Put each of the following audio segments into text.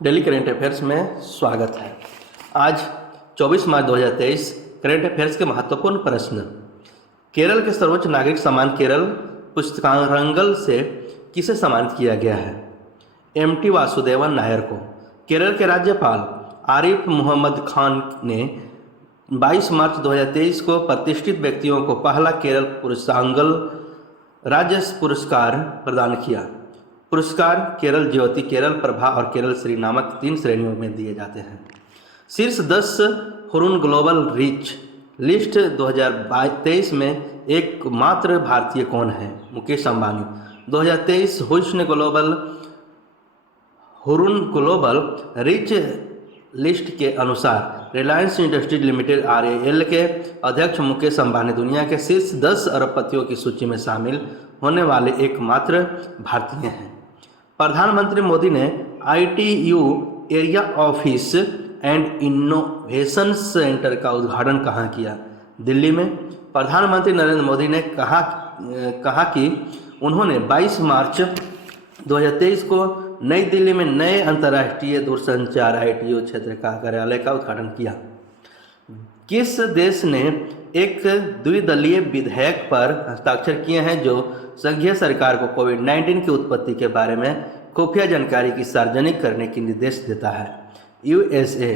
Daily current affairs में स्वागत है। आज 24 मार्च 2023 करेंट अफेयर्स के महत्वपूर्ण प्रश्न। केरल के सर्वोच्च नागरिक सम्मान केरल पुष्पकांगल से किसे सम्मानित किया गया है? एमटी वासुदेवन नायर को। केरल के राज्यपाल आरिफ मोहम्मद खान ने 22 मार्च 2023 को प्रतिष्ठित व्यक्तियों को पहला केरल पुष्पकांगल राज्य पुरस्कार प्रदान किया। पुरस्कार केरल ज्योति, केरल प्रभा और केरल श्री नामक 3 श्रेणियों में दिए जाते हैं। शीर्ष 10 हुरुन ग्लोबल रीच लिस्ट 2023 में एकमात्र भारतीय कौन है? Mukesh Ambani. 2023 Hurun global reach list के अनुसार रिलायंस इंडस्ट्रीज लिमिटेड RAL के अध्यक्ष मुकेश अंबानी दुनिया के शीर्ष 10 अरबपतियों की सूची में शामिल होने वाले एकमात्र भारतीय हैं। प्रधानमंत्री मोदी ने ITU area office and innovation centre का उद्घाटन कहाँ किया? दिल्ली में। प्रधानमंत्री नरेंद्र मोदी ने कहा कि उन्होंने 22 मार्च 2023 को नई दिल्ली में नए अंतर्राष्ट्रीय दूरसंचार ITU क्षेत्र का कार्यालय का उद्घाटन किया। किस देश ने एक द्विदलीय विधेयक पर हस्ताक्षर किए हैं जो संघीय सरकार को कोविड-19 की उत्पत्ति के बारे में खुफिया जानकारी की सार्वजनिक करने की निर्देश देता है? USA।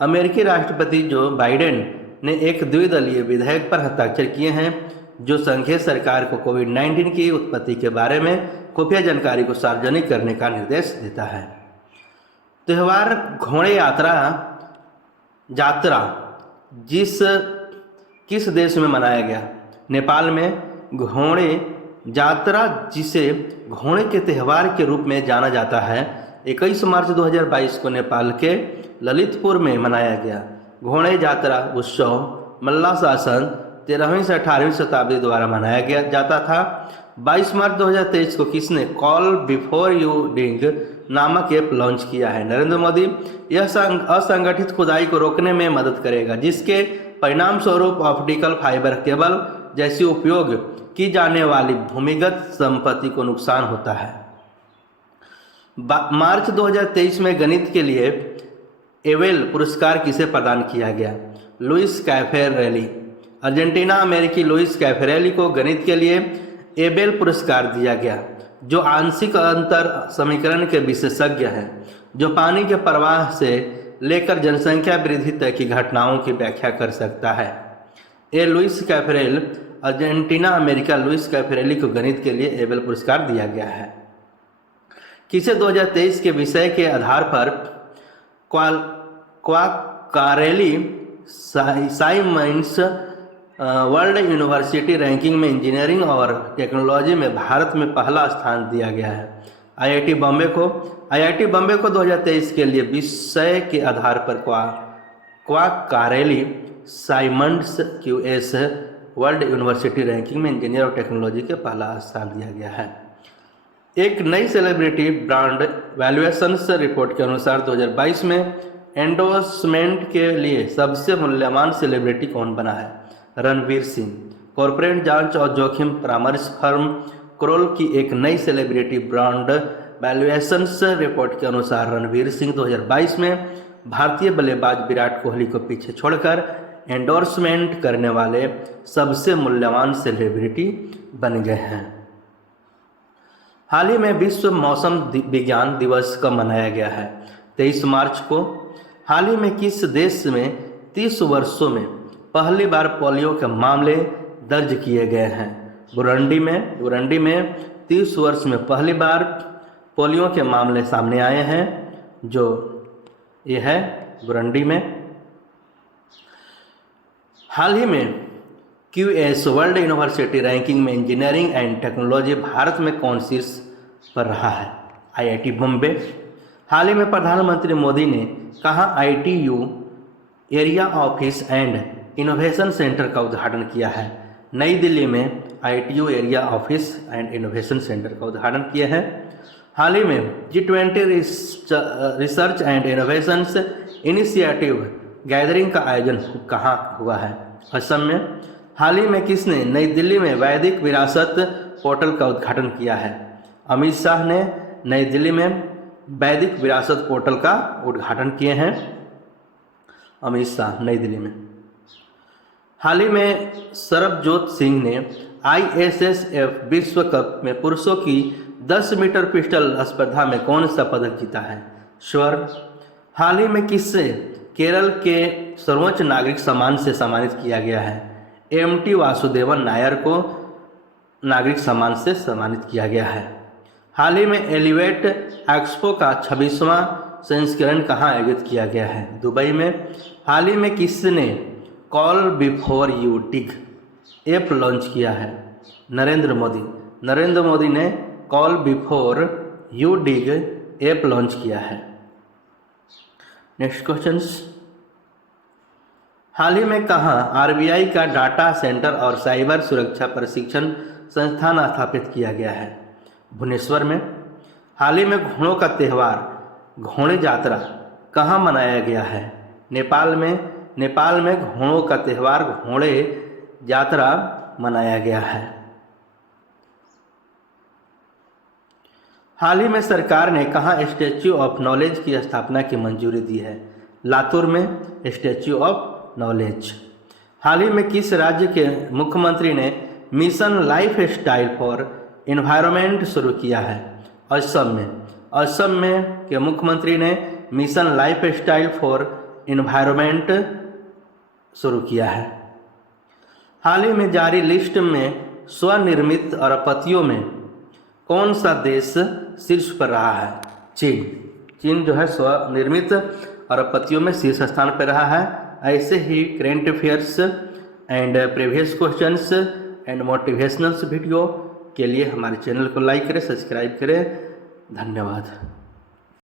अमेरिकी राष्ट्रपति जो बाइडेन ने एक द्विदलीय विधेयक पर हस्ताक्षर किए हैं जो संघीय सरकार को कोविड-19 की उत्पत्ति के बारे में खुफिया जानकारी को सार्वजनिक करने का निर्देश देता है। त्यौहार घोड़े यात्रा किस देश में मनाया गया? नेपाल में। घोड़े यात्रा, जिसे घोड़े के त्यौहार के रूप में जाना जाता है, 21 मार्च 2022 को नेपाल के ललितपुर में मनाया गया। घोड़े यात्रा उत्सव मल्ला शासन 13वीं से 18वीं शताब्दी द्वारा मनाया जाता था। 22 मार्च 2023 को किसने कॉल बिफोर यू डिग नामक ऐप लॉन्च किया है? नरेंद्र मोदी। यह असंगठित खुदाई को रोकने में मदद करेगा, जिसके परिणाम स्वरूप ऑप्टिकल फाइबर केबल जैसी उपयोग की जाने वाली भूमिगत संपत्ति को नुकसान होता है। मार्च 2023 में गणित के लिए एबेल पुरस्कार किसे प्रदान किया गया? लुइस कैफेरेली। अर्जेंटीना अमेरिकी लुइस कैफेरेली को गणित के लिए एबेल पुरस्कार दिया गया, जो आंशिक अंतर समीकरण के विशेषज्ञ हैं, जो पानी के प्रवाह से लेकर जनसंख्या वृद्धि तक की घटनाओं की व्याख्या कर सकता है। लुइस कैफेरेल अर्जेंटीना अमेरिका लुइस कैफेरेली को गणित के लिए एबेल पुरस्कार दिया गया है। किसे 2023 के विषय के आधार पर Quacquarelli Symonds world university ranking में इंजीनियरिंग और टेक्नोलॉजी में भारत में पहला स्थान दिया गया है? IIT बॉम्बे को 2023 के लिए विषय के आधार पर Quacquarelli Symonds QS world university ranking में इंजीनियर और टेक्नोलॉजी के पहला स्थान दिया गया है। एक नई सेलिब्रिटी ब्रांड वैल्यूएशंस रिपोर्ट के अनुसार 2022 में एंडोर्समेंट के लिए सबसे मूल्यवान सेलिब्रिटी कौन बना है? रणवीर सिंह। कॉर्पोरेट जांच और जोखिम परामर्श फर्म क्रोल की एक नई सेलिब्रिटी ब्रांड वैल्यूएशंस रिपोर्ट के अनुसार रणवीर सिंह 2022 में भारतीय बल्लेबाज विराट कोहली को पीछे छोड़कर एंडोर्समेंट करने वाले सबसे मूल्यवान सेलिब्रिटी बन गए हैं। हाल ही में विश्व मौसम विज्ञान दिवस कब मनाया गया है? 23 मार्च को। हाल ही में किस देश में 30 वर्षों में पहली बार पोलियो के मामले दर्ज किए गए हैं? बुरुंडी में 30 वर्ष में पहली बार पोलियो के मामले सामने आए हैं, जो ये है बुरुंडी में। हाल ही में QS वर्ल्ड यूनिवर्सिटी रैंकिंग में इंजीनियरिंग एंड टेक्नोलॉजी भारत में कौन शीर्ष पर रहा है? IIT बॉम्बे। हाल ही में प्रधानमंत्री मोदी ने कहाँ ITU area office and innovation centre का उद्घाटन किया है? नई दिल्ली में ITU area office and innovation centre का उद्घाटन किया है। हाल ही में G20 research and innovation initiative gathering का आयोजन कहाँ हुआ है? असम में। हाल ही में किसने नई दिल्ली में वैदिक विरासत पोर्टल का उद्घाटन किया है? अमित शाह ने नई दिल्ली में वैदिक विरासत पोर्टल का उद्घाटन किए हैं अमित शाह नई दिल्ली में। हाल ही में सरबजोत सिंह ने ISSF विश्व कप में पुरुषों की 10 मीटर पिस्टल स्पर्धा में कौन सा पदक जीता है? स्वर्ण। हाल ही में किससे केरल के सर्वोच्च नागरिक सम्मान से सम्मानित किया गया है? MT वासुदेवन नायर को नागरिक सम्मान से सम्मानित किया गया है। हाल ही में एलिवेट एक्सपो का 26वां संस्करण कहाँ आयोजित किया गया है? दुबई में। हाल ही में किसने call before you dig app launch किया है? नरेंद्र मोदी। नरेंद्र मोदी ने call before you dig app launch किया है। Next questions. हाल ही में कहाँ RBI का डाटा सेंटर और साइबर सुरक्षा प्रशिक्षण संस्थान स्थापित किया गया है? भुवनेश्वर में। हाल ही में घोड़ों का त्यौहार घोड़े यात्रा कहाँ मनाया गया है? नेपाल में। नेपाल में घोड़ों का त्यौहार घोड़े यात्रा मनाया गया है। हाल ही में सरकार ने कहाँ स्टैच्यू ऑफ नॉलेज की स्थापना की मंजूरी दी है? लातूर में स्टैच्यू ऑफ नॉलेज। हाल ही में किस राज्य के मुख्यमंत्री ने mission life style for environment शुरू किया है? असम में। असम में के मुख्यमंत्री ने mission life style for environment शुरू किया है। हाल ही में जारी लिस्ट में स्वनिर्मित अरबपतियों में कौन सा देश शीर्ष पर रहा है? चीन। चीन जो है स्वनिर्मित अरबपतियों में शीर्ष स्थान पर रहा है। ऐसे ही current affairs and previous questions and motivationals video के लिए हमारे चैनल को लाइक करें, सब्सक्राइब करें। धन्यवाद।